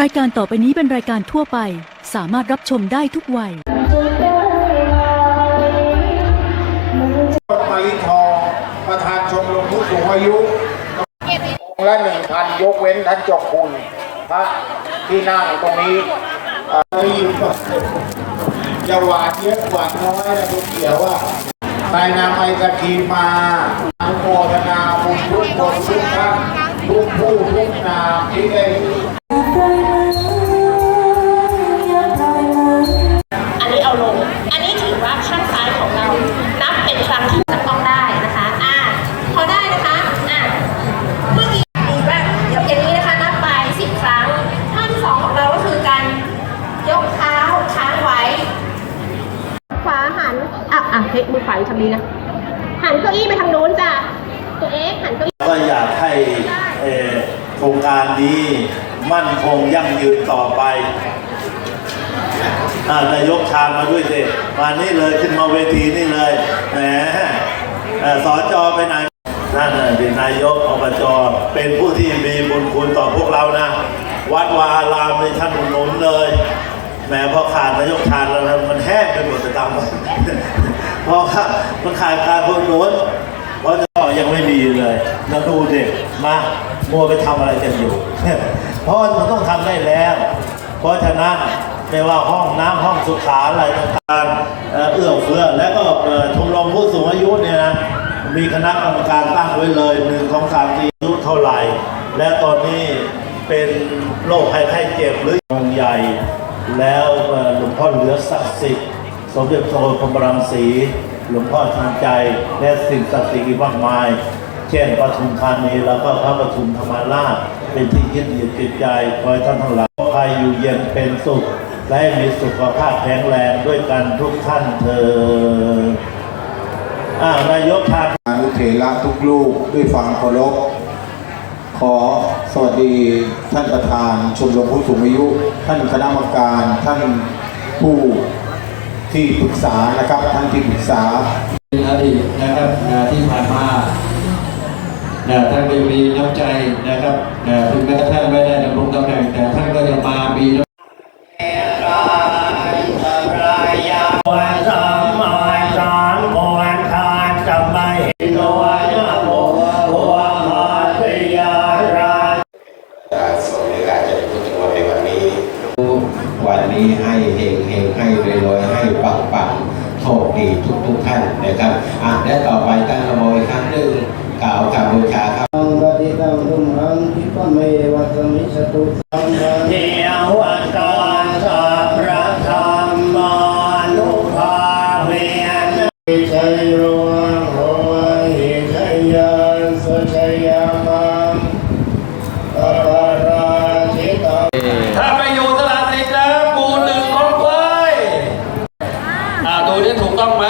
รายการต่อไปนี้เป็นรายการทั่วไป สามารถรับชมได้ทุกวัย มาลิทองประธานชมรมผู้สูงอายุองค์ละหนึ่งพันยกเว้นท่านเจกคุณพระที่นั่งตรงนี้อ่าไม่อยู่ก็จะหวานเยอะหวานน้อยนะคุณเขียวว่าไปนำไอศครีมมาอนุโมทนาบุญทุกคนทุกท่านทุกผู้ทุกนามที่ได้ อะอะเฮ้ยมือขวาอยู่ทำดีนะ หันเก้าอี้ไปทางนู้นจ้ะ ตัวเองหันเก้าอี้ก็อยากให้เอ่อโครงการนี้มั่นคงยั่งยืนต่อไปอ่านายกชาญมาด้วยสิมานี่เลยขึ้นมาเวทีนี่เลยแหมเอ่อสอจอไปไหนนั่นน่ะเป็นนายกอบจเป็นผู้ที่มีบุญคุณต่อพวกเรานะ วัดวาอารามในท่านหนุนเลย แหมพอขาดนายกชาญแล้วมันแห้งไปหมดจะตามเพราะว่ามันขาดการอุดหนุนเพราะจะยังไม่มีเลยเราดูเด็กมามัวไปทำอะไรกันอยู่ เพราะมันต้องทำได้แล้ว เพราะฉะนั้นไม่ว่าห้องน้ำห้องสุขาอะไรต่างๆเอื้อเฟื้อและก็ชมรมผู้สูงอายุเนี่ยนะมีคณะกรรมการตั้งไว้เลยหนึ่งสองสามสี่อายุเท่าไหร่ และตอนนี้เป็นโรคภัยไข้เจ็บหรือวงใหญ่ แล้วหลวงพ่อเหลือศักดิ์สิทธิ์สมเด็จโตพรมรังสีหลวงพ่อทันใจ และสิ่งศักดิ์สิทธิ์อีกมากมาย เช่นปทุมธานีแล้วก็พระปทุมธรรมราชเป็นที่ยึดเหนี่ยวจิตใจคอยท่านทั้งหลายภายอยู่เย็นเป็นสุข และมีสุขภาพแข็งแรงด้วยกันทุกท่านเธอญอ้าวนายกทานอุเถระทุกลูกด้วยความเคารพขอ สวัสดีท่านประธานชมรมผู้สูงอายุ ท่านคณะกรรมการท่านผู้ที่ปรึกษานะครับท่านที่ปรึกษาเป็นอดีตนะครับที่ผ่านมานะท่านก็มีน้ำใจนะครับถึงแม้ท่านไม่ได้ดำรงตำแหน่งแต่ท่านก็ยังมามี วันนี้ให้เฮงเฮงให้รวยรวยให้ปังปังโชคดีทุกทุกท่านนะครับอะและต่อไปตั้งขโมยครั้งหนึ่งกล่าวคำบูชาครับตังปฏิตังตุมหังคิปะเมวัสมิสตุสังฆังเทวตาสัพพะธรรมานุภาเวนะชัยโย ที่ถูกต้องไหม